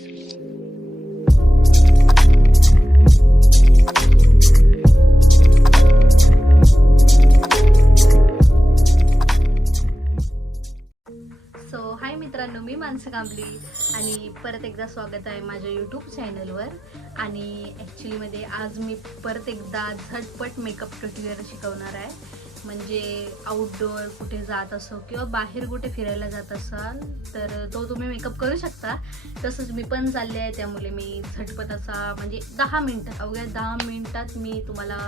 हाय मित्रांनो, मी मानसी कांबली आणि परत एकदा स्वागत आहे माझ्या यूट्यूब चॅनलवर. आणि ॲक्च्युलीमध्ये आज मी परत एकदा झटपट मेकअप ट्युटोरियल शिकवणार आहे. म्हणजे आउटडोअर कुठे जात असो किंवा बाहेर कुठे फिरायला जात असाल तर तो तुम्ही मेकअप करू शकता. तसंच मी पण चालले आहे, त्यामुळे मी झटपट असा म्हणजे 10 मिनटात, अवघ्या 10 मिनटात मी तुम्हाला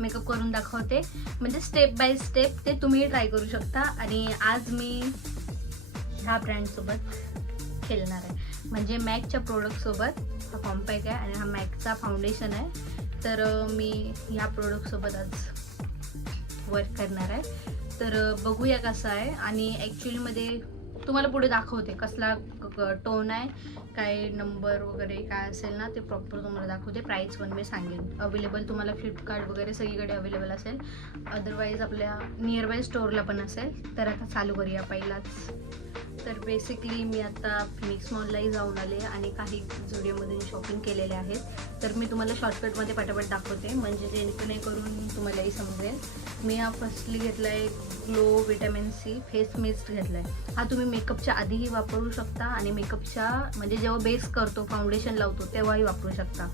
मेकअप करून दाखवते. म्हणजे स्टेप बाय स्टेप ते तुम्ही ट्राय करू शकता. आणि आज मी ह्या ब्रँडसोबत खेळणार आहे, म्हणजे मॅकच्या प्रोडक्टसोबत. हा कॉम्पॅक्ट आहे आणि हा मॅकचा फाउंडेशन आहे. तर मी ह्या प्रोडक्टसोबत आज वर्क करणार आहे. तर बघूया कसं आहे. आणि ॲक्च्युलीमध्ये तुम्हाला पुढे दाखवते कसला टोन आहे, काय नंबर वगैरे काय असेल ना ते प्रॉपर तुम्हाला दाखवते. प्राईस पण मी सांगेन. अवेलेबल तुम्हाला फ्लिपकार्ट वगैरे सगळीकडे अवेलेबल असेल, अदरवाईज आपल्या नियर बाय स्टोअरला पण असेल. तर आता चालू करूया पहिलाच. तर बेसिकली मी आता फिनिक्स मॉललाही जाऊन आले आणि काही झुडिओमधून शॉपिंग केलेले आहेत. तर मी तुम्हाला शॉर्टकटमध्ये पटापट दाखवते, म्हणजे जेणेकरून तुम्हालाही समजेल. मी हा फर्स्टली घेतला आहे glow vitamin C face mist घेतला आहे. हा तुम्ही मेकअपच्या आधीही वापरू शकता आणि मेकअपच्या म्हणजे जेव्हा बेस करतो, फाउंडेशन लावतो तेव्हाही वापरू शकता.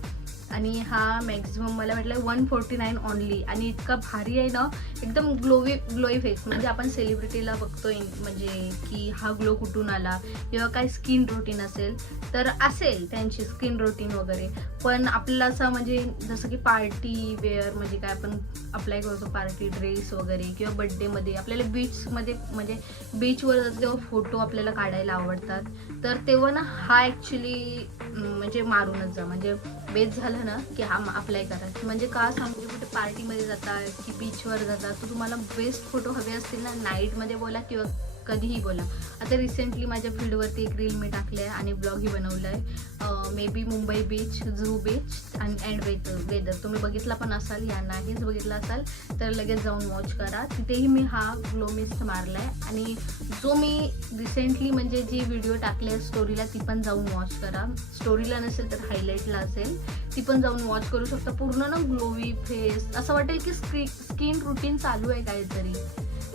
आणि हा मॅक्झिमम मला भेटला आहे 149 ऑनली. आणि इतका भारी आहे ना, एकदम ग्लोई फेस. म्हणजे आपण सेलिब्रिटीला बघतोय म्हणजे की हा ग्लो कुठून आला, किंवा काय स्किन रुटीन असेल तर असेल त्यांची स्किन रुटीन वगैरे, पण आपल्याला असं म्हणजे जसं की पार्टी वेअर म्हणजे काय आपण अप्लाय करतो, पार्टी ड्रेस वगैरे, किंवा बड्डेमध्ये आपल्याला बीचमध्ये म्हणजे बीचवर जेव्हा फोटो आपल्याला काढायला आवडतात तर तेव्हा ना हा ॲक्च्युली म्हणजे मारूनच जा. म्हणजे बेस झालं ना की हा अप्लाय करा. म्हणजे का सांगू, कुठे पार्टीमध्ये जाता की बीचवर जाता तर तुम्हाला बेस्ट फोटो हवे असतील ना, नाईटमध्ये बोला किंवा कधीही बोला. आता रिसेंटली माझ्या फील्डवरती एक रील मी टाकली आहे आणि ब्लॉगही बनवलं आहे. Maybe Mumbai beach, Juhu beach and weather तुम्ही बघितला पण असाल या नाहीच बघितला असाल तर लगेच जाऊन वॉच करा. तिथेही मी हा ग्लो मिस्ट मारला आहे. आणि जो मी रिसेंटली म्हणजे जी व्हिडिओ टाकली आहे स्टोरीला ती पण जाऊन वॉच करा. स्टोरीला नसेल तर हायलाईटला असेल, ती पण जाऊन वॉच करू शकता. पूर्ण ना ग्लोवी फेस, असं वाटेल की स्किन रुटीन चालू आहे काहीतरी.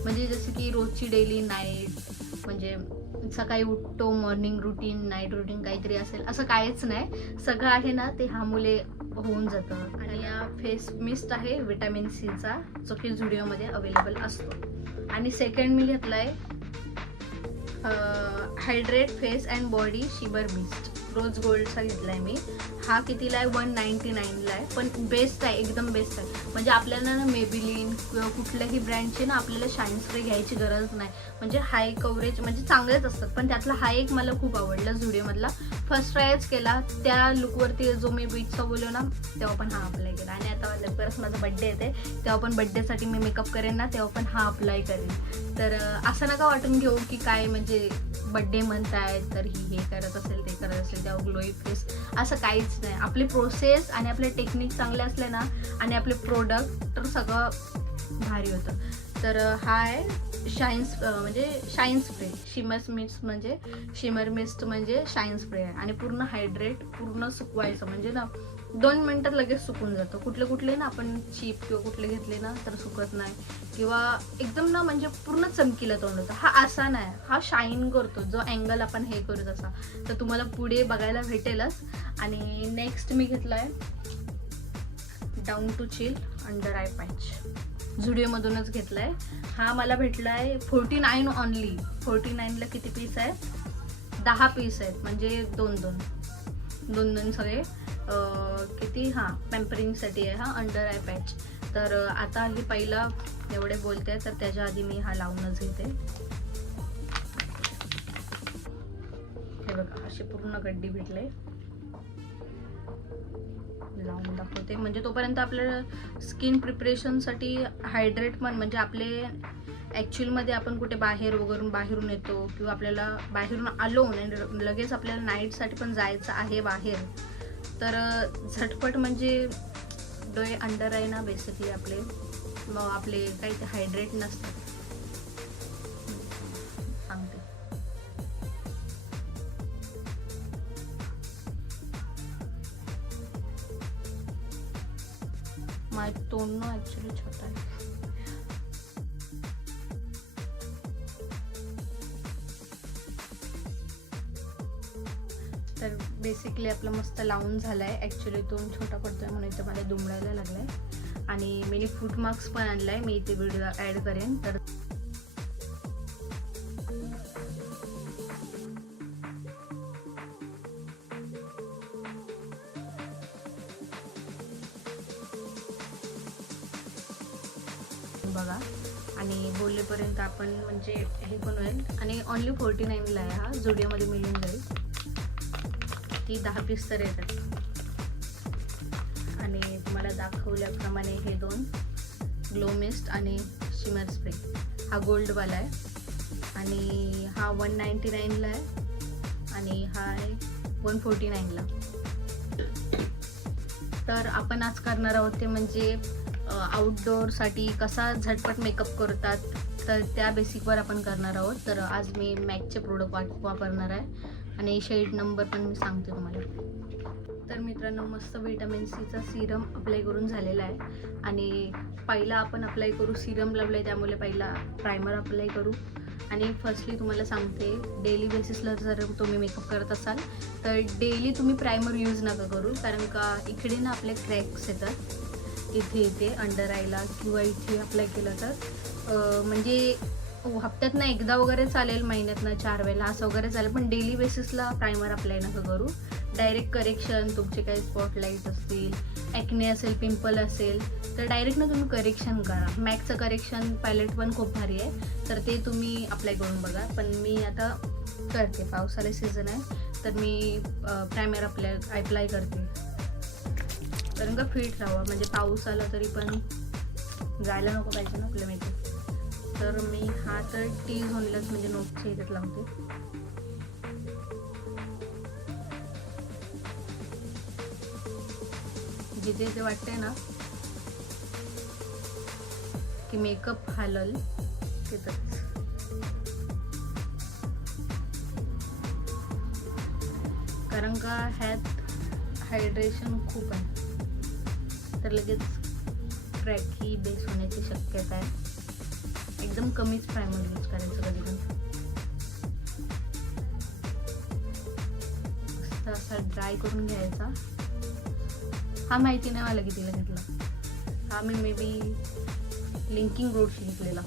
म्हणजे जसं की रोजची डेली नाईट, म्हणजे सकाळी उठतो मॉर्निंग रुटीन, नाईट रुटीन काहीतरी असेल, असं काहीच नाही. सगळं आहे ना ते ह्यामुळे होऊन जातं. आणि या फेस मिस्ट आहे विटॅमिन सीचा, जो की झुडिओमध्ये अवेलेबल असतो. आणि सेकंड मी घेतला आहे हायड्रेट फेस अँड बॉडी शिबर मिस्ट, रोज गोल्डचा घेतला आहे मी. हा कितीला आहे, 199ला आहे. पण बेस्ट आहे, एकदम बेस्ट आहे. म्हणजे आपल्याला ना मेबिलिन किंवा कुठल्याही ब्रँडचे ना आपल्याला शाईन स्प्रे घ्यायची गरज नाही. म्हणजे हाय कव्हरेज म्हणजे चांगलेच असतात, पण त्यातला हा एक मला खूप आवडला झुडिओमधला. फर्स्ट ट्रायच केला, त्या लुकवरती जो मी बीचचा बोललो ना तेव्हा पण हा अप्लाय केला. आणि आता लवकरच माझा बड्डे येते, तेव्हा पण बड्डेसाठी मी मेकअप करेन ना तेव्हा पण हा अप्लाय करेन. तर असं नका वाटून घेऊ की काय म्हणजे बड्डे म्हणताय तर हे करत असेल ते करत असेल तेव्हा ग्लोई फेस, असं काहीच नाही. आपली प्रोसेस आणि आपले टेक्निक चांगले असले ना आणि आपले प्रोडक्ट तर सगळं भारी होतं. तर हा आहे शाईन स्प्रे शिमर मिस्ट म्हणजे शाईन स्प्रे आहे. आणि पूर्ण हायड्रेट, पूर्ण सुकवायचं, म्हणजे ना 2 मिनिटात लगेच सुकून जातं. कुठले ना आपण चीप किंवा कुठले घेतले ना तर सुकत नाही, किंवा एकदम ना म्हणजे पूर्ण चमकीला तोंड होतं. हा असा नाही, हा शाईन करतो. जो अँगल आपण हे करू तसा, तर तुम्हाला पुढे बघायला भेटेलच. आणि नेक्स्ट मी घेतला आहे down to chill under eye patch, झुडिओमधूनच घेतला आहे. हा मला भेटला आहे 49 ऑनली. 49ला किती पीस आहेत, 10 पीस आहेत, म्हणजे दोन सगळे किती. हां, पॅम्परिंगसाठी आहे हा अंडर आय पॅच. तर आता हे पहिला एवढे बोलते तर त्याच्या आधी मी हा लावूनच घेते. हे बघा अशी पूर्ण गड्डी भेटले, लावून दाखवते. म्हणजे तोपर्यंत आपल्याला स्किन प्रिपरेशनसाठी हायड्रेट पण, म्हणजे आपले ॲक्च्युअलमध्ये आपण कुठे बाहेरून येतो किंवा आपल्याला बाहेरून आलो आणि लगेच आपल्याला नाईटसाठी पण जायचं आहे बाहेर, तर झटपट म्हणजे डोळे अंडर आहे ना बेसिकली आपले काही ते हायड्रेट नसतात. सांगते माझं तोंड ॲक्च्युली छोटा आहे. तर बेसिकली आपलं मस्त लावून झालं आहे. ॲक्च्युली तोंड छोटा पडतोय म्हणून इथं मला दुमडायला लागलं आहे. आणि मी फूट मार्क्स पण आणला आहे, मी इथे व्हिडिओ ॲड करेन. तर बघा आणि बोललेपर्यंत आपण म्हणजे हे पण होईल. आणि ओन्ली 49ला आहे हा, झुडिओमध्ये मिळून जाईल. ती 10 पीस तर येतात. आणि तुम्हाला दाखवल्याप्रमाणे हे 2 ग्लो मिस्ट आणि शिमर स्प्रे. हा गोल्डवाला आहे आणि हा 199ला आहे आणि हा आहे 149ला. तर आपण आज करणार आहोत ते म्हणजे आउटडोअरसाठी कसा झटपट मेकअप करतात, तर त्या बेसिकवर आपण करणार आहोत. तर आज मी मॅकचे प्रोडक्ट वापरणार आहे आणि शेड नंबर पण मी सांगते तुम्हाला. तर मित्रांनो, मस्त व्हिटॅमिन सीचा सिरम अप्लाय करून झालेला आहे. आणि पहिला आपण अप्लाय करू, सिरम लावलं आहे त्यामुळे पहिला प्रायमर अप्लाय करू. आणि फर्स्टली तुम्हाला सांगते, डेली बेसिसला जर तुम्ही मेकअप करत असाल तर डेली तुम्ही प्रायमर यूज नका करू, कारण का इकडे ना आपले क्रॅक्स येतात इथे अंडर आयला किंवा इथे अप्लाय केलं तर म्हणजे हप्त्यातनं एकदा वगैरे चालेल, महिन्यातनं 4 वेळेला असं वगैरे चालेल, पण डेली बेसिसला प्रायमर अप्लाय नका करू. डायरेक्ट करेक्शन, तुमचे काही स्पॉटलाईट असतील, ॲक्ने असेल, पिंपल असेल तर डायरेक्ट ना तुम्ही करेक्शन करा. मॅकचं करेक्शन पॅलेट पण खूप भारी आहे, तर ते तुम्ही अप्लाय करून बघा. पण मी आता करते, पावसाळा सीझन आहे तर मी प्रायमर अप्लाय करते, कारण का फिट राहावं. म्हणजे पाऊस आला तरी पण जायला नको पाहिजे ना आपल्या मेकअप. तर मी हा तर टी झोनलाच म्हणजे नोटच्या इथे लावते. जिथे जिथे वाटतंय ना की मेकअप हालल तिथंच. कारण का ह्यात हायड्रेशन खूप आहे, तर लगेच क्रॅकी बेस होण्याची शक्यता आहे. एकदम कमीच प्रायमर यूज करायचं कधी पण. मस्त असा ड्राय करून घ्यायचा. हा माहिती नाही मला कितीला घेतला, हा मी मे बी लिंकिंग रोडशी घेतलेला.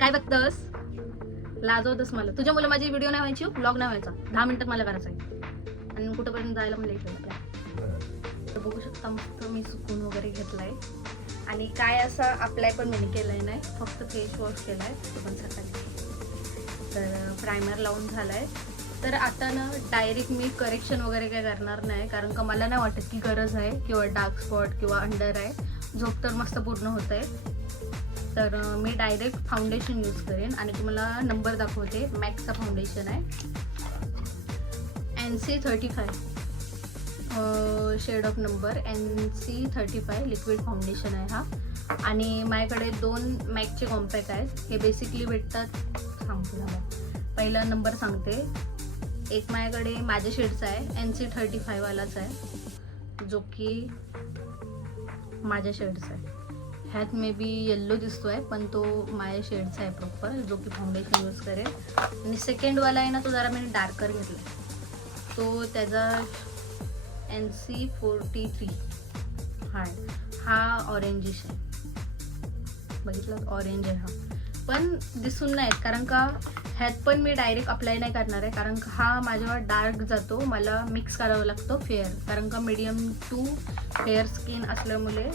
काय बघतस, लाजवतस मला. तुझ्या मुलं माझी व्हिडिओ नाही व्हायची, ब्लॉग नाही व्हायचा. 10 मिनिटात मला करायचं आहे आणि कुठंपर्यंत जायला मला लेट होईल. तर बघू शकता मस्त मी सुकून वगैरे घेतलाय आणि काय असा अप्लाय पण मी केलाय नाही, फक्त फेस वॉश केलाय तो पण सकाळी. तर प्रायमर लावून झालाय. तर आता ना डायरेक्ट मी करेक्शन वगैरे काय करणार नाही, कारण का मला नाही वाटत की गरज आहे, किंवा डार्क स्पॉट किंवा अंडर आहे. झोप तर मस्त पूर्ण होत आहे. तर मी डायरेक्ट फाउंडेशन यूज करेन आणि तुम्हाला नंबर दाखवते. मॅकचा फाउंडेशन आहे NC35, shade of number NC35 liquid foundation आहे हा. आणि माझ्याकडे 2 मॅकचे कॉम्पॅक्ट आहेत. हे बेसिकली भेटतात, सांगते मला पहिला नंबर सांगते. एक माझ्याकडे माझ्या शेडचा आहे, NC35 वालाच आहे, जो की माझ्या शेडचा आहे. ह्यात मे बी येल्लो दिसतोय पण तो माझ्या शेडचा आहे प्रॉपर, जो की फाउंडेशन यूज करेल. आणि सेकंडवाला आहे ना, तो जरा मी डार्कर घेतला, तो त्याचा NC43 हा ऑरेंजिश आहे. बघितलं, ऑरेंज आहे हा. पण दिसून नाही कारण का ह्यात पण मी डायरेक्ट अप्लाय नाही करणार आहे, कारण का हा माझ्यावर डार्क जातो, मला मिक्स करावं लागतो फेअर, कारण का मीडियम टू फेअर स्किन असल्यामुळे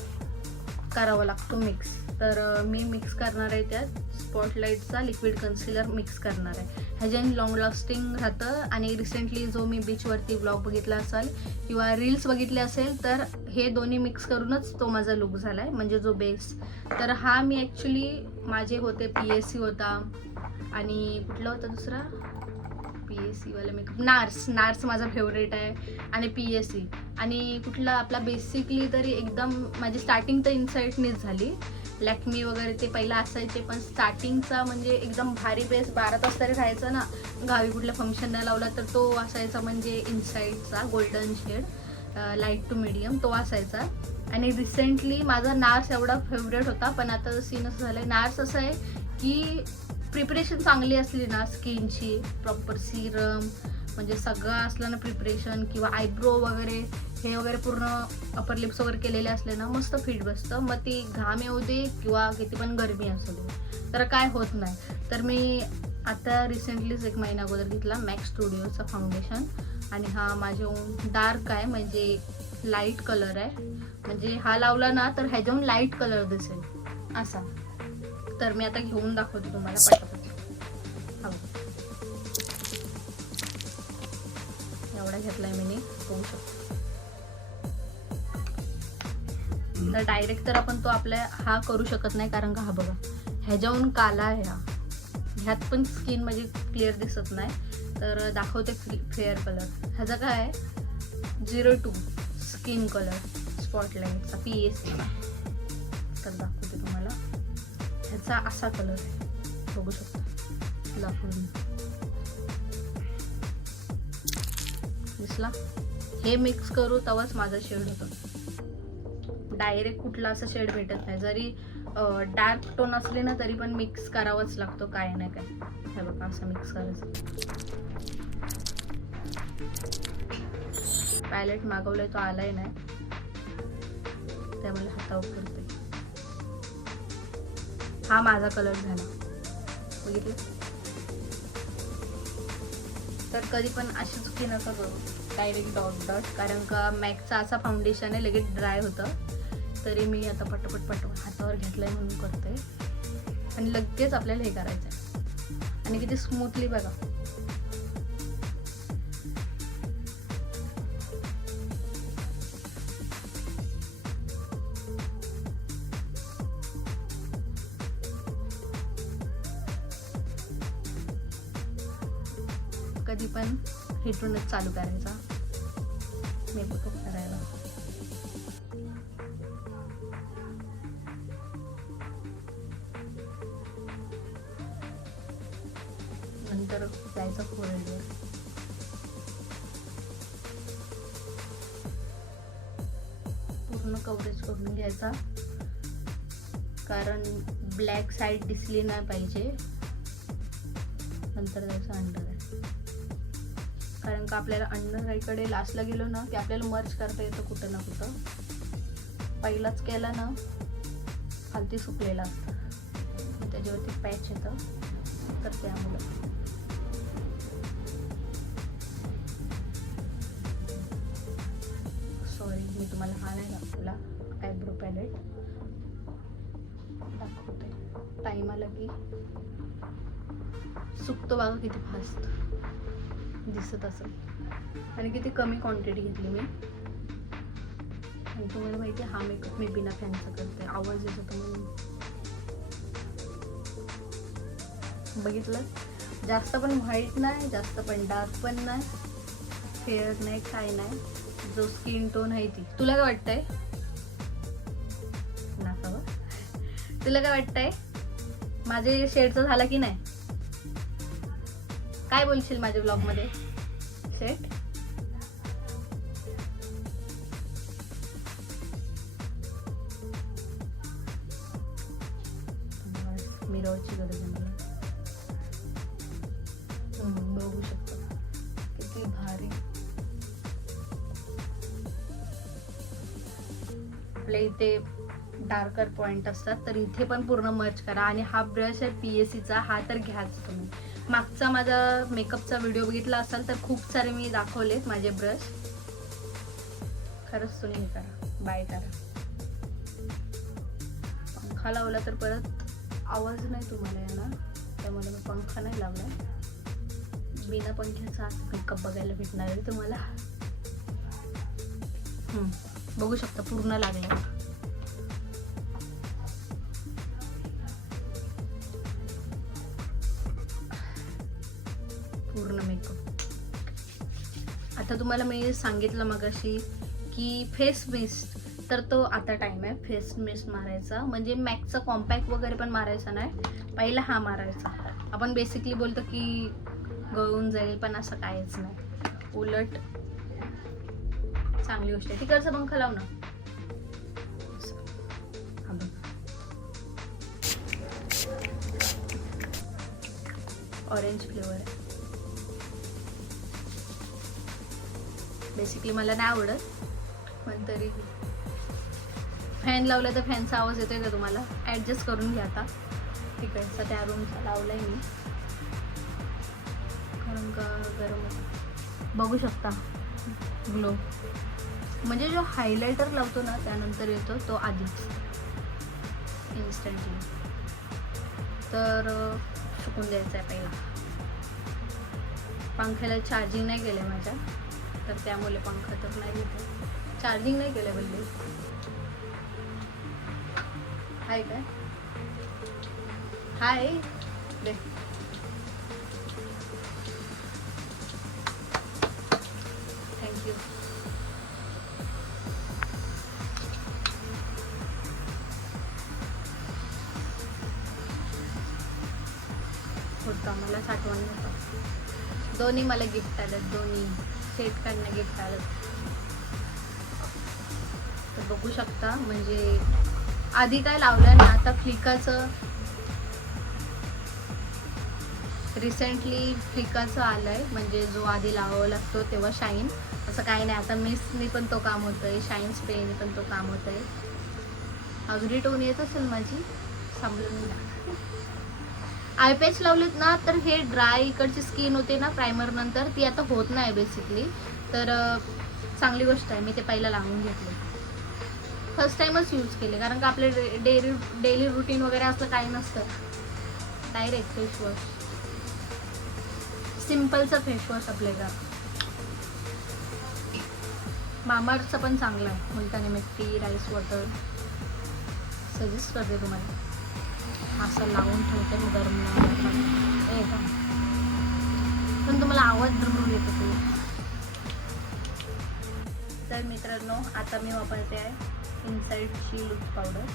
करावं लागतो मिक्स. तर मी मिक्स करणार आहे त्यात स्पॉटलाईटचा लिक्विड कन्सिलर मिक्स करणार आहे. ह्याच्याने लॉंग लास्टिंग राहतं. आणि रिसेंटली जो मी बीचवरती ब्लॉग बघितला असाल किंवा रील्स बघितले असेल तर हे दोन्ही मिक्स करूनच तो माझा लुक झाला आहे, म्हणजे जो बेस. तर हा मी ॲक्च्युली माझे होते PSC होता आणि कुठला होता दुसरा PSC वाला मेकअप, नार्स माझा फेवरेट आहे. आणि PSC आणि कुठला आपला बेसिकली तरी एकदम माझी स्टार्टिंग तर इनसाईटनीच झाली. लॅक्मी वगैरे ते पहिला असायचे, पण स्टार्टिंगचा म्हणजे एकदम भारी बेस 12 तास तरी राहायचा ना, गावी कुठल्या फंक्शनला लावला तर तो असायचा, म्हणजे इनसाईडचा golden shade light to medium तो असायचा. आणि रिसेंटली माझा नार्स एवढा फेवरेट होता, पण आता सीन असं झालं आहे, नार्स असं आहे की प्रिपरेशन चांगली असली ना स्किनची, प्रॉपर सिरम म्हणजे सगळं असलं ना प्रिपरेशन, किंवा आयब्रो वगैरे हे वगैरे पूर्ण अपर लिप्स वगैरे केलेले असले ना मस्त फिट बसतं. मग ती घाम येऊ दे किंवा किती पण गरमी असू दे तर काय होत नाही. तर मी आता रिसेंटलीच 1 महिना अगोदर घेतला मॅक्स स्टुडिओचा फाउंडेशन, आणि हा माझ्या डार्क आहे, म्हणजे लाईट कलर आहे, म्हणजे हा लावला ना तर ह्याच्याहून लाईट कलर दिसेल असा. तर मी आता घेऊन दाखवते तुम्हाला पटापट. हो, एवढा घेतलाय मी, बघू शकतो. तर डायरेक्ट तर आपण तो आपल्या हा करू शकत नाही, कारण का हा बघा ह्याच्याहून काला आहे, ह्यात पण स्किन म्हणजे क्लिअर दिसत नाही. तर दाखवते फेअर कलर. ह्याचा काय आहे 02 स्किन कलर स्पॉटलाईटचा PAC. तर दाखवते तुम्हाला, ह्याचा असा कलर आहे, बघू शकता दाखवून दिसला. हे मिक्स करू तेव्हाच माझा शेड होतो, डायरेक्ट कुठला असं शेड भेटत नाही. जरी डार्क टोन असले ना तरी पण मिक्स करावाच लागतो, काय नाही काय. हे बघा असं मिक्स करायचं. पॅलेट मागवलंय तो आलाय नाही, त्यामुळे हातावर करते. हा माझा कलर झाला, बघितलं. तर कधी पण अशी चुकी नका करू, डायरेक्ट डॉट डॉट, कारण का मॅकचा असा फाउंडेशन आहे लगेच ड्राय होतं. तरी मी आता पटपट हातावर घेतलंय म्हणून करते, आणि लगेच आपल्याला हे करायचं आहे. आणि किती स्मूथली बघा. कधी पण हेटूनच चालू करायचा मेकअप करायला. नंतर जायचं फोरेडवर. पूर्ण कव्हरेज करून घ्यायचा, कारण ब्लॅक साईड दिसली नाही पाहिजे. नंतर जायचं अंडर आय, कारण का आपल्याला अंडर आयकडे लास्टला गेलो ना की आपल्याला मर्ज करता येतं कुठं ना कुठं. पहिलाच केला ना खालती सुकलेला असतं, त्याच्यावरती पॅच येतं, तर त्यामुळं. सॉरी, मी तुम्हाला हा नाही दाखवला आयब्रो पॅलेट, दाखवते. टाईम आला की सुकतो बघा किती फास्ट दिसत असेल, आणि किती कमी क्वांटिटी घेतली मी. आणि तुम्हाला माहिती आहे हा मेकअप मी बिना फॅनचा करते, आवाज येतो म्हणून. बघितलं, जास्त पण व्हाईट नाही, जास्त पण डार्क पण नाही, फेअर नाही, काय नाही, जो स्किन टोन आहे ती. तुला काय वाटतंय ना? तुला काय वाटतंय माझे शेडचं झालं की नाही? काय बोलशील माझ्या ब्लॉग मध्ये? सेट मिररची गरज आहे मला. बघू शकतो किती भारी. आपल्या इथे डार्कर पॉइंट असतात, तर इथे पण पूर्ण मर्ज करा. आणि हा ब्रश आहे PACचा, हा तर घ्याच तुम्ही. मागचा माझा मेकअपचा व्हिडिओ बघितला असाल तर खूप सारे मी दाखवलेत माझे ब्रश. खरंच तुम्ही हे करा, बाय करा. पंखा लावला तर परत आवाज नाही तुम्हाला येणार, त्यामुळे मी पंखा नाही लावला. बिना पंख्याचा मेकअप बघायला भेटणार आहे तुम्हाला. बघू शकता पूर्ण लागला. पूर्ण मेकअप. आता तुम्हाला मी सांगितलं मगाशी की फेस मिस्ट तर तो आता टाइम आहे फेस मिस्ट मारायचा. म्हणजे मॅकचा कॉम्पॅक्ट वगैरे पण मारायचा नाही, पहिला हा मारायचा. आपण बेसिकली बोलतो की गळून जाईल, पण असं काहीच नाही, उलट चांगली गोष्ट आहे. तिकडचा पंखा लाव ना. ऑरेंज फ्लेवर आहे. बेसिकली मला नाही आवडत, पण तरी फॅन लावला तर फॅनचा आवाज येतोय का तुम्हाला? ॲडजस्ट करून घ्या. आता तिकडचा त्या रूमचा लावलाय मी, कारण का गरम बघू शकता ग्लो. म्हणजे जो हायलायटर लावतो ना त्यानंतर येतो तो आधीच इन्स्टंटली. तर सुकून द्यायचं आहे पहिला. पंख्याला चार्जिंग नाही केलं माझ्या, तर त्यामुळे पंखा तर नाही घेतो. चार्जिंग नाही केलं बल्ले. हाय काय? हाय दे. थँक्यू. होता मला साठवण नव्हतं. दोन्ही मला गिफ्ट आलं, दोन्ही सेटकडनं गिफ्ट आलं. तर बघू शकता. म्हणजे आधी काय लावलं ना, आता फ्लिकाचं रिसेंटली फ्लिकाचं आलं आहे. म्हणजे जो आधी लावावा लागतो तेव्हा शाईन, असं काही नाही. आता मिसनी पण तो काम होतं आहे, शाईन स्प्रेनी पण तो काम होतं आहे. अगदी टोन येत असेल माझी, सांभाळून घ्या. आय पॅच लावलेत ना, तर हे ड्राय इकडची स्किन होते ना प्रायमर नंतर, ती आता होत नाही बेसिकली. तर चांगली गोष्ट आहे, मी ते पहिला लावून घेतले. फर्स्ट टाइमच यूज केले, कारण का आपले डेली रुटीन वगैरे असलं काही नसतं. डायरेक्ट फेसवॉश, सिम्पलचा फेसवॉश आपल्याला. मामाअर्थचा पण चांगला आहे, मुलतानी मिट्टी, राईस वॉटर. सजेस्ट करते तुम्हाला. असं लावून ठेवते मग गरम नाही का, पण तुम्हाला आवाज ड्रुम येतो तो. तर मित्रांनो, आता मी वापरते आहे इनसाइडची loose powder.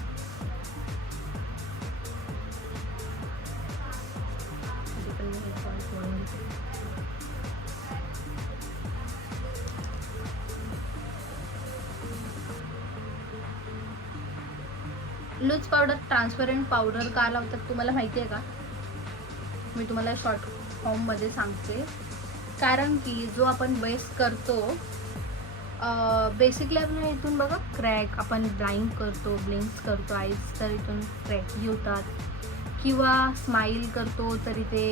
Loose powder transparent powder का लावतात तुम्हाला माहिती आहे का? मी तुम्हाला शॉर्ट फॉर्ममध्ये सांगते. कारण की जो आपण बेस करतो, बेसिकली आपण इथून बघा क्रॅक, आपण ब्लाइंक करतो, ब्लिंक्स करतो आईज, तर इथून क्रॅक होतात. किंवा स्माईल करतो तरी ते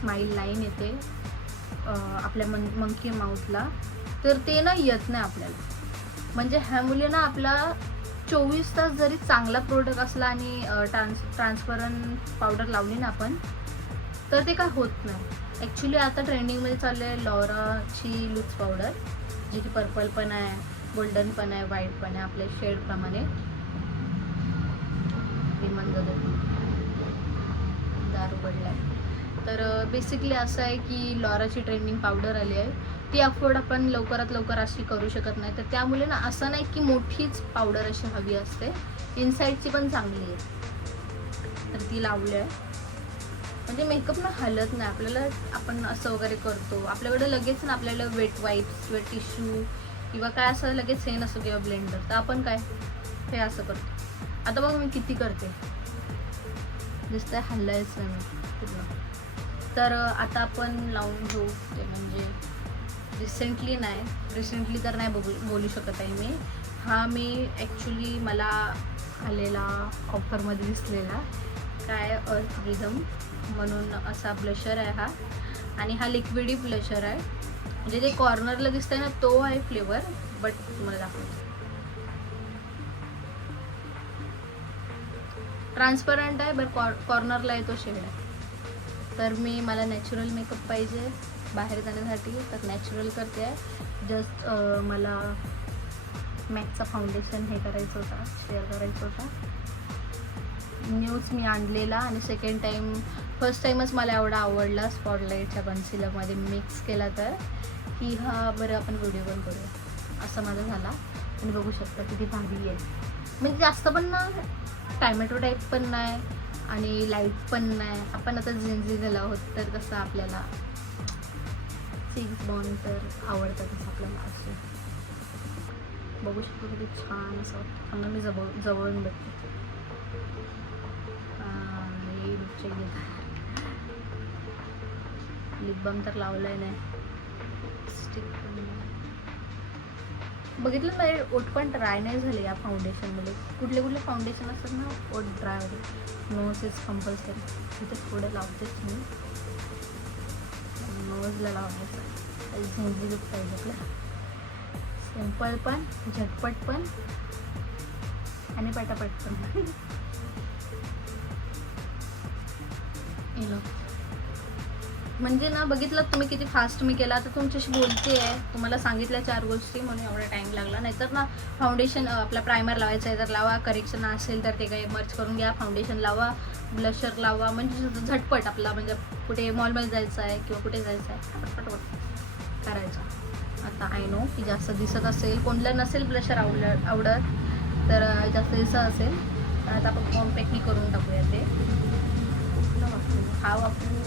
स्माईल लाईन येते आपल्या मंकी माउथला, तर ते ना येत नाही आपल्याला. म्हणजे ह्यामुळे ना आपला 24 तास जरी चांगला प्रोडक्ट असला आणि ट्रान्सपरंट पावडर लावली ना आपण, तर ते काय होत नाही. ॲक्च्युली आता ट्रेंडिंगमध्ये चाललं आहे लॉराची लूज पावडर, जी की पर्पल पण आहे, गोल्डन पण आहे, व्हाईट पण आहे, आपल्या शेडप्रमाणे. दारू पडला आहे. तर बेसिकली असं आहे की लॉराची ट्रेंडिंग पावडर आली आहे, ती अफोर्ड आपण लवकरात लवकर अशी करू शकत नाही. तर त्यामुळे ना असं नाही की मोठीच पावडर अशी हवी असते, इनसाईडची पण चांगली आहे. तर ती लावली आहे. म्हणजे मेकअप ना हलत नाही आपल्याला. आपण असं वगैरे करतो, आपल्याकडे लगेच ना आपल्याला वेट वाईप्स किंवा टिश्यू किंवा काय असं लगेच हे नसतं किंवा ब्लेंडर, तर आपण काय हे असं करतो. आता बघ मी किती करते, दिसतंय हल्लायच नाही मी पूर्ण. तर आता आपण लावून घेऊ ते. म्हणजे रिसेंटली तर नाही बोलू शकत आहे मी. हा मी ॲक्च्युली मला आलेला ऑफरमध्ये दिसलेला काय अर्थ रिझम म्हणून असा ब्लशर आहे हा. आणि हा लिक्विडी ब्लशर आहे. म्हणजे जे कॉर्नरला दिसतंय ना तो आहे फ्लेवर, बट तुम्हाला दाखवतो. ट्रान्सपरंट आहे बट कॉर्नरला येतो शेड आहे. तर मला नॅचरल मेकअप पाहिजे बाहेर जाण्यासाठी, तर नॅचरल करते आहे. जस्ट मला मॅकचा फाउंडेशन हे करायचं होता, शेअर करायचं होता. न्यूज मी आणलेला आणि सेकंड टाईम, फर्स्ट टाईमच मला एवढा आवडला स्पॉटलाईटच्या कन्सिलरमध्ये मिक्स केला, तर की हा बरं आपण व्हिडिओ पण करूया असं माझा झाला. आणि बघू शकता किती भारी आहे. म्हणजे जास्त पण ना टॅमॅटो टाईप पण नाही आणि लाईट पण नाही. आपण आता झिंझिगल आहोत तर कसं आपल्याला चीज बॉर्न तर आवडतातच आपल्याला. असे बघू शकतो किती छान असं वाटतं. मी जवळून बघते. लिप बाम तर लावलाय नाही, स्टिक पण नाही. बघितलं माझे ओठ पण ड्राय नाही झाले या फाउंडेशनमध्ये. कुठले कुठले फाउंडेशन असतात ना ओठ ड्राय होते. Nose is compulsory. तिथे थोडं लावतेच मी. नोजला लावायचं झेंझी लुक पाहिजे आपलं. सिम्पल पण, झटपट पण आणि पटापट पण. म्हणजे ना बघितलं तुम्ही किती फास्ट मी केला. आता तुमच्याशी बोलते आहे, तुम्हाला सांगितल्या 4 गोष्टी म्हणून एवढा टाईम लागला. नाहीतर ना फाउंडेशन आपला प्रायमर लावायचं आहे तर लावा, करेक्शन असेल तर ते काही मर्च करून घ्या, फाउंडेशन लावा, ब्लशर लावा. म्हणजे झटपट आपला म्हणजे कुठे मॉलमध्ये जायचं आहे किंवा कुठे जायचं आहे पटपट करायचं. आता आय नो की जास्त दिसत असेल, कोणला नसेल ब्लशर आवडत तर जास्त दिसत असेल तर आता आपण कॉम्पॅक्टली करून टाकूया. ते कुठलं वापरू? हा वापरू.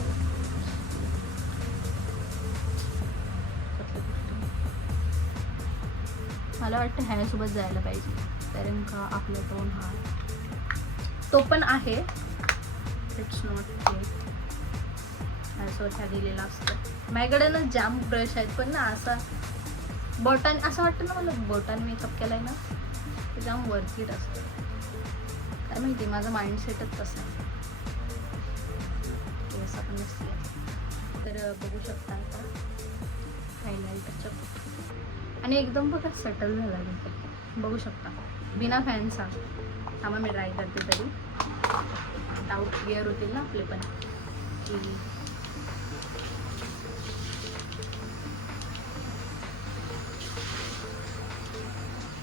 मला वाटतं ह्यासोबत जायला पाहिजे कारण का आपला टोन हा तो पण आहे. इट्स नॉट ह्यासोबत ह्या दिलेला असतं. माझ्याकडे ना जाम ब्रश आहेत पण ना असा बोटाने असं वाटतं ना मला बोटाने मेकअप केलाय ना ते जाम वरतीट असतं. काय माहिती माझं माइंडसेटच तसं आहे. असं पण नसते. तर बघू शकता आता हायलाइटरच्या आणि एकदम बघा सटल झाला नंतर बघू शकता बिना फॅनचा. थांबा मी ट्राय करते तरी डाऊट क्लिअर होतील ना आपले पण.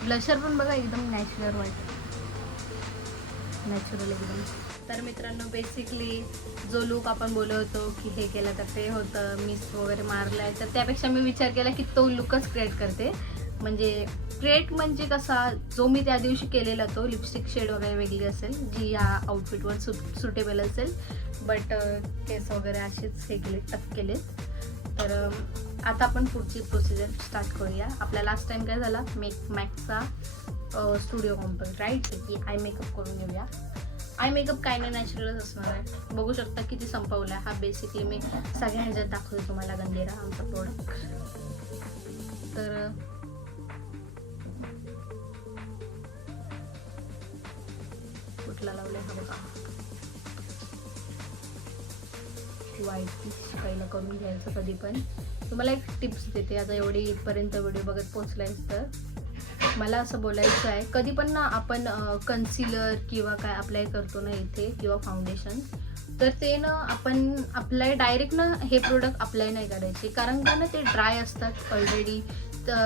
ब्लशर पण बघा एकदम नॅचरल वाटतं, नॅचरल एकदम. तर मित्रांनो बेसिकली जो लुक आपण बोलत होतो की हे केलं तर ते होतं, मिस्ट वगैरे मारलाय, तर त्यापेक्षा मी विचार केला की तो लुकच क्रिएट करते. म्हणजे क्रिएट म्हणजे कसा जो मी त्या दिवशी केलेला तो लिपस्टिक शेड वगैरे वेगळी असेल जी या आउटफिटवर सुटेबल असेल. बट केस वगैरे असेच हे केले टक केले. तर आता आपण पुढची प्रोसिजर स्टार्ट करूया. आपला लास्ट टाइम काय झाला मॅकचा स्टुडिओ कॉम्पॅक्ट राईट की आय मेकअप करून घेऊया. आय मेकअप काय नाही नॅचरलच असणार आहे. बघू शकता किती संपवला. हा बेसिकली मी सगळ्या ह्याच्यात दाखवते तुम्हाला गंधेरा आमचा प्रोडक्ट. तर कुठला लावलाय हा बघा व्हाईट पीस पहिलं करून घ्यायचं कधी पण. तुम्हाला एक टिप्स देते. आता एवढी इथपर्यंत व्हिडिओ बघत पोचलाय तर मला असं बोलायचं आहे कधी पण ना आपण कन्सिलर किंवा काय अप्लाय करतो ना इथे किंवा फाउंडेशन तर ते ना आपण अप्लाय डायरेक्ट ना हे प्रोडक्ट अप्लाय नाही करायचे कारण का ना ते ड्राय असतात ऑलरेडी,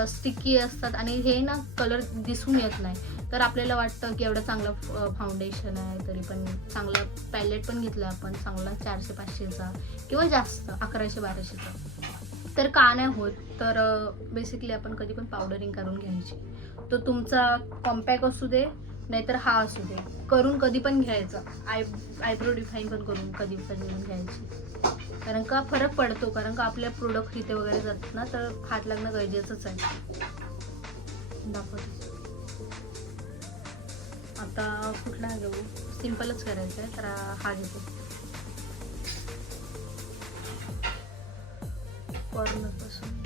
स्टिकी असतात आणि हे ना कलर दिसून येत नाही. तर आपल्याला वाटतं की एवढं चांगलं फाउंडेशन आहे तरी पण चांगला पॅलेट पण घेतला आपण चांगला 400-500चा किंवा जास्त 1100-1200चा तर का नाही होत. तर बेसिकली आपण कधी पण पावडरिंग करून घ्यायची. तो तुमचा कॉम्पॅक्ट असू दे नाहीतर हा असू दे करून कधी पण घ्यायचा. आयब्रो डिफाईन पण करून कधी घ्यायची कारण का फरक पडतो. कारण का आपल्या प्रोडक्ट इथे वगैरे जातात ना तर हात लागणं गरजेचंच आहे. दाखवते आता कुठला घेऊ. सिम्पलच करायचं आहे तर हा घेतो. कॉर्नरपासून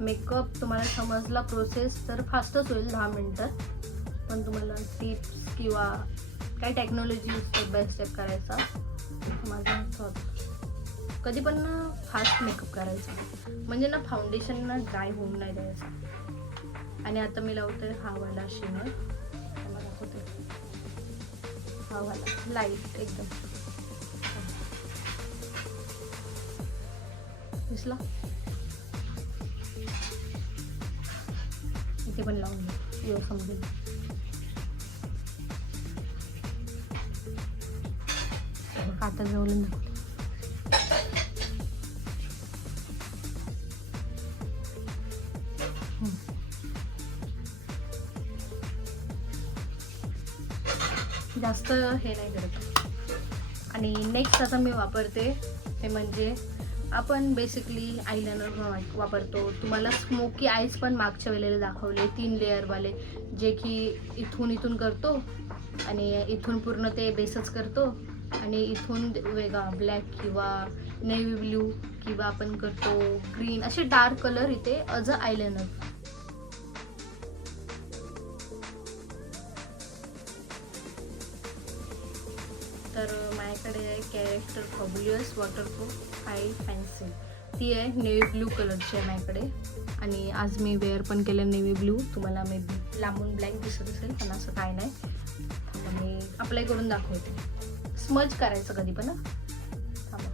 मेकअप तुम्हाला समजला प्रोसेस तर फास्टच होईल 10 मिनटं. पण तुम्हाला टिप्स किंवा काय टेक्नॉलॉजी स्टेप बाय स्टेप करायचा माझा थॉट. कधी पण ना फास्ट मेकअप करायचा म्हणजे ना फाउंडेशन ना ड्राय होऊन नाही द्यायचा. आणि आता मी लावतोय हा वाला शिमर. मला दाखवते हा वाला लाईट एकदम दिसला. इथे पण लावून घ्या. यो समजेल. आता जवळून जास्त हे नाही करत. आणि नेक्स्ट आता मी वापरते ते म्हणजे आपण बेसिकली आयलायनर वापरतो. तुम्हाला स्मोकी आईज पण मागच्या वेळेला दाखवले 3 लेअरवाले, जे की इथून करतो आणि इथून पूर्ण ते बेसच करतो आणि इथून वेगळा ब्लॅक किंवा नेव्ही ब्ल्यू किंवा आपण करतो ग्रीन, असे डार्क कलर इथे ॲज अ आयलायनर. तर माझ्याकडे आहे character fabulous waterproof I pencil. ती आहे नेव्ही ब्ल्यू कलरची आहे माझ्याकडे. आणि आज मी वेअर पण केलं नेव्ही ब्ल्यू. तुम्हाला मे बी लांबून ब्लॅक दिसत असेल पण असं काय नाही. मी अप्लाय करून दाखवते. स्मज करायचं कधी पण. थांबा.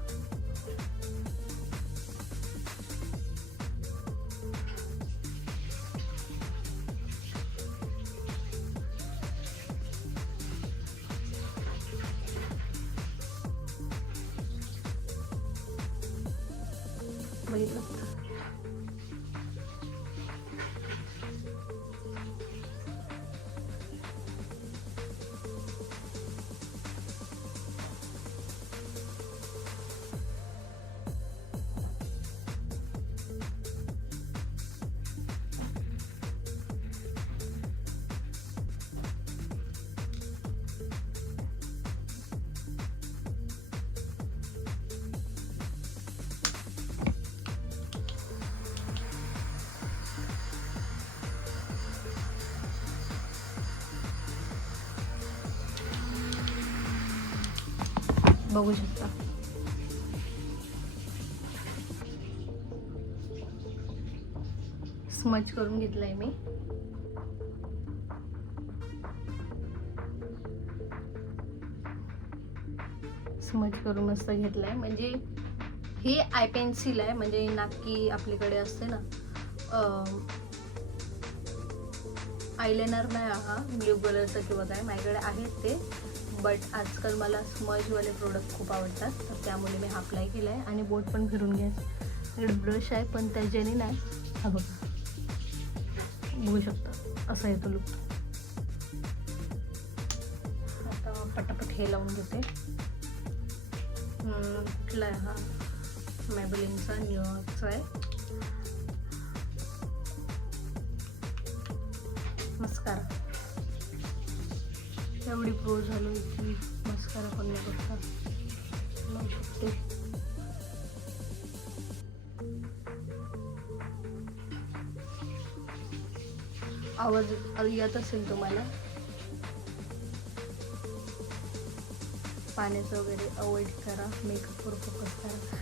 बघितलं. बघू शकता. स्मज करून घेतलंय मी. स्मज करून मस्त घेतलंय. म्हणजे हे आय पेन्सिल आहे, म्हणजे नाकी आपल्याकडे असते ना आयलायनर नाही हा ब्ल्यू कलरचा किंवा काय, माझ्याकडे आहेत ते. बट आजकाल मला स्मजवाले प्रोडक्ट खूप आवडतात, तर त्यामुळे मी हा अप्लाय केला आहे. आणि बोट पण फिरून घ्यायचं. इकडे ब्रश आहे पण त्याच्याने नाही. हा बघा, बघू शकता असा येतो लुक. आता पटापट हे लावून घेते. कुठला आहे हा? मॅबेलिनचा न्यूयॉर्कचा आहे. मस्कारा. एवढी प्रो झालो की मस्कारा पण नाही करता लावू शकते. आवाज येत असेल तुम्हाला. पाण्याचं वगैरे अवॉइड करा. मेकअपवर फोकस करा.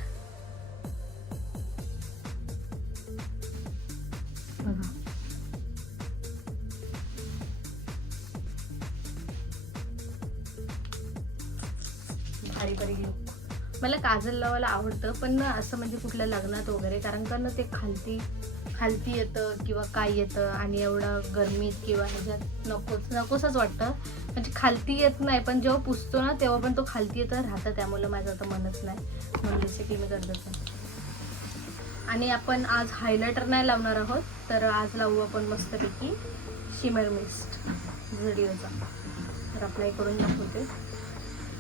बघा, भारी भारी लुक. मला काजल लावायला आवडतं पण ना असं म्हणजे कुठल्या लग्नात वगैरे, कारण का ना ते खालती येतं किंवा काय येतं आणि एवढं गरमीत किंवा ह्याच्यात नकोसच वाटतं. म्हणजे खालती येत नाही पण जेव्हा पुसतो ना तेव्हा पण तो खालती येतं राहतं. त्यामुळे माझं आता मनच नाही, म्हणून बेसिकली मी करत नाही. आणि आपण आज हायलायटर नाही लावणार आहोत, तर आज लावू आपण मस्तपैकी शिमर मिस्ट झुडिओचा. तर अप्लाय करून दाखवते.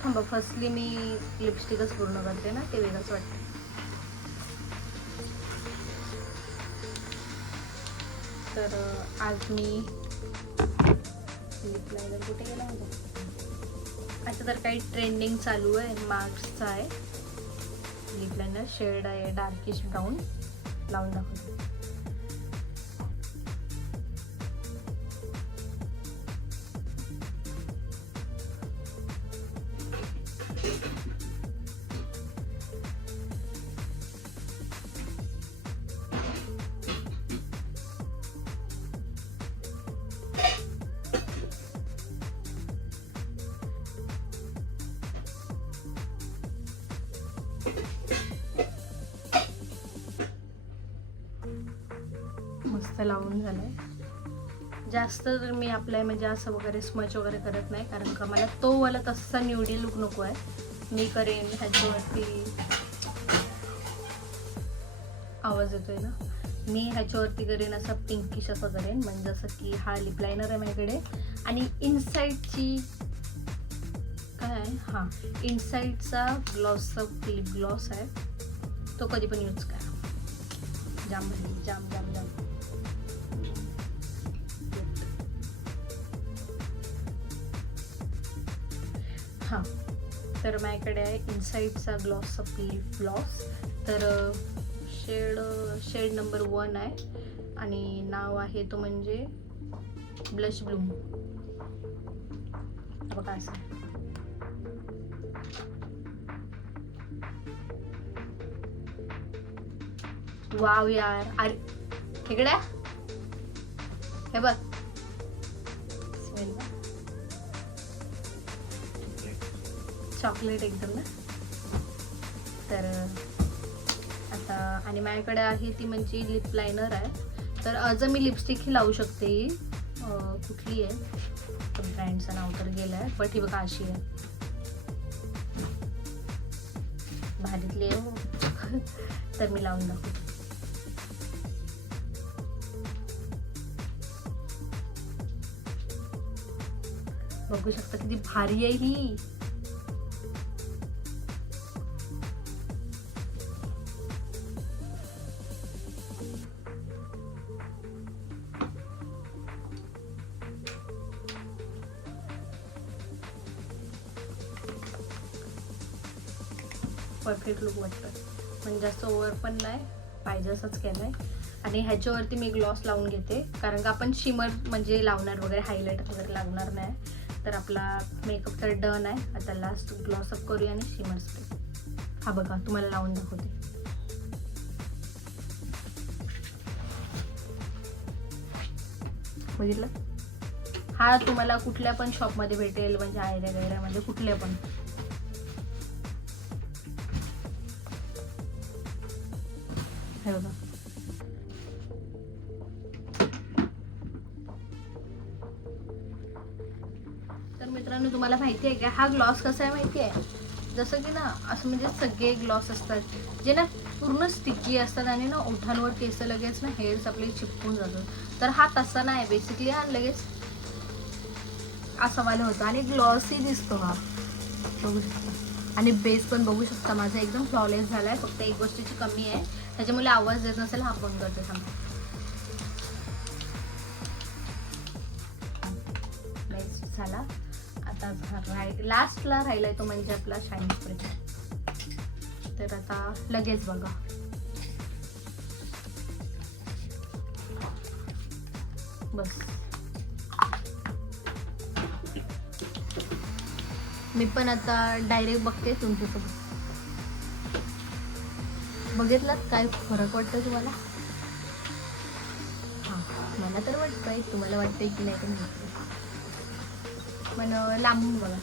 थांबा, फर्स्टली मी लिपस्टिकच पूर्ण करते ना, ते वेगळंच वाटतं. तर आज मी लिप लायनर कुठे गेला माझा? आता तर काही ट्रेंडिंग चालू आहे, मार्क्सचा आहे लिप लायनर. शेड आहे डार्किश ब्राऊन. लावून दाखवते. मस्त लावून झालंय. जास्त तर मी अप्लाय म्हणजे असं वगैरे स्मच वगैरे करत नाही, कारण का मला तो वाला तसा न्यूडी लुक नको आहे. मी करेन ह्याच्यावरती, आवाज येतोय ना, मी ह्याच्यावरती करेन असं पिंकिश असं करेन. म्हणजे जसं की हा लिप लायनर आहे माझ्याकडे आणि इनसाईडची काय आहे, हां इनसाईडचा ग्लॉसचा लिप ग्लॉस आहे, तो कधी पण यूज करा. जाम भारी, जाम जाम जाम. हां तर माझ्याकडे आहे इनसाईडचा ग्लॉसचा लिप ग्लॉस. तर शेड नंबर 1 आहे आणि नाव आहे तो म्हणजे ब्लश ब्लूम. बघा असं वाव यार. अरे इकडे हे बघ, स्मेल चॉकलेट एकदम ना. तर आता आणि माझ्याकडे आहे ती म्हणजे लिप लायनर आहे. तर आज मी लिपस्टिकही लावू शकते. कुठली आहे ब्रँडचं नाव तर गेलं आहे, बट ही बघा अशी आहे, भारीतली आहे हो. तर मी लावून दाखवते. बघू शकता किती भारी आहे ही. परफेक्ट लुक वाटतं, म्हणजे जास्त ओव्हर पण नाही, पाहिजे असंच केलं आहे. आणि ह्याच्यावरती मी ग्लॉस लावून घेते, कारण का आपण शिमर म्हणजे लावणार वगैरे, हायलाइट वगैरे लागणार नाही. तर आपला मेकअप तर डन आहे. आता लास्ट ग्लॉस अप करूया आणि शिमर स्प्रे. हा बघा तुम्हाला लावून दाखवते. बघितलं, हा तुम्हाला कुठल्या पण शॉपमध्ये भेटेल, म्हणजे आयऱ्या गैऱ्यामध्ये कुठल्या पण. हे बघा तर मित्रांनो, तुम्हाला माहिती आहे का हा ग्लॉस कसा आहे माहिती आहे? जसं की ना असं म्हणजे सगळे ग्लॉस असतात जे ना पूर्ण स्टिकी असतात आणि ना ओठांवर केस लगेच ना हेअर्स आपले चिपकून जातात. तर हा तसा नाही, बेसिकली हा लगेच असा वाला होता आणि ग्लॉसही दिसतो हा, बघू शकता. आणि बेस पण बघू शकता माझा एकदम फ्लॉलेस झाला आहे. फक्त एक गोष्टीची कमी आहे, त्याच्यामुळे आवाज येत नसेल, हा बंद करते सांगा. नेक्स्ट झाला. आता लास्टला राहिलाय तो म्हणजे आपला शाईन स्प्रे. तर आता लगेच बघा, बस मी पण आता डायरेक्ट बघते तुमच्यासोबत. बघितलात काय फरक वाटतोय तुम्हाला? हां मला तर वाटतंय, तुम्हाला वाटतंय की नाही पण पण लांबून बघा,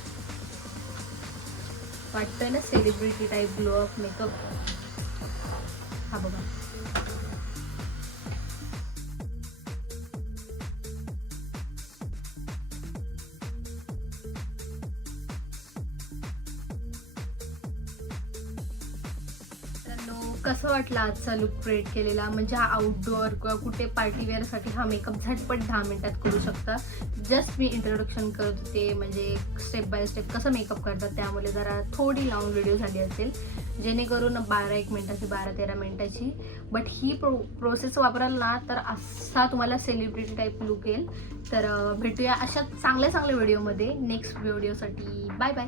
वाटतंय ना celebrity type glow of makeup. हा बघा, कसं वाटलं आजचा लुक क्रिएट केलेला? म्हणजे हा आउटडोअर किंवा कुठे पार्टीवेअरसाठी हा मेकअप झटपट 10 मिनिटात करू शकता. जस्ट मी इंट्रोडक्शन करत होते, म्हणजे स्टेप बाय स्टेप कसं मेकअप करतात, त्यामुळे जरा थोडी लॉंग व्हिडिओ झाली असेल, जेणेकरून 12-1 मिनिटाची 12-13 मिनिटाची. बट ही प्रोसेस वापराल ना तर असा तुम्हाला सेलिब्रिटी टाईप लुक येईल. तर भेटूया अशा चांगल्या व्हिडिओमध्ये नेक्स्ट व्हिडिओसाठी. Bye bye.